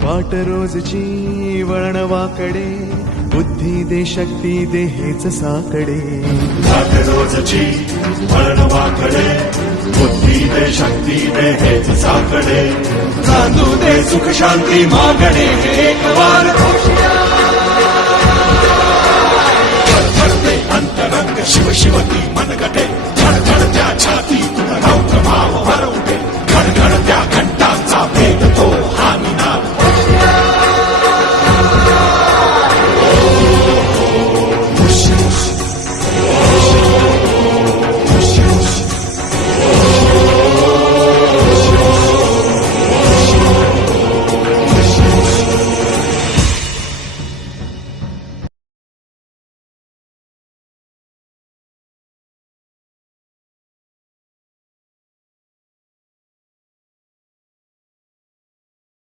वाट रोजची वळणवाकडे, बुद्धी दे शक्ती दे हेच साकडे. वाट रोजची वळणवाकडे, बुद्धी दे शक्ती दे हेच साकडे. चांदू दे सुख शांती मागणे एक वार अंतरंग शिव शिवती